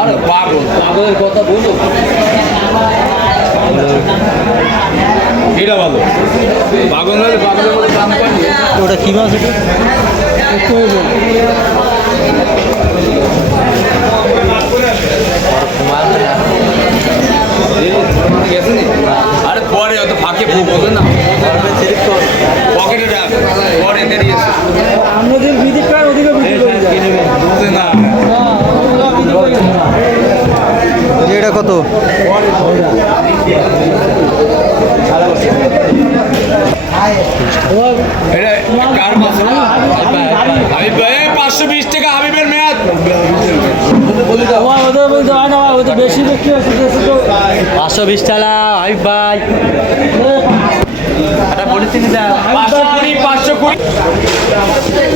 আরে পাগল পাগলের কথা বলো এটা ভালো পাগল হলে পাগলের মধ্যে দাম পাই ওটা কি মাছ এটা আরে পরে অত ফাঁকে বোঝে না পকেটে রাখ পরে বেরিয়েছে আমাদের বিধি প্রায় ওদিকে বুঝে না এটা কত এটা কার মাছ আমি 520 টাকা হাবিবের মেয়াদ বেশি বিক্রি হচ্ছে 520 টাকা হাই ভাই এটা বলেছি না 520 520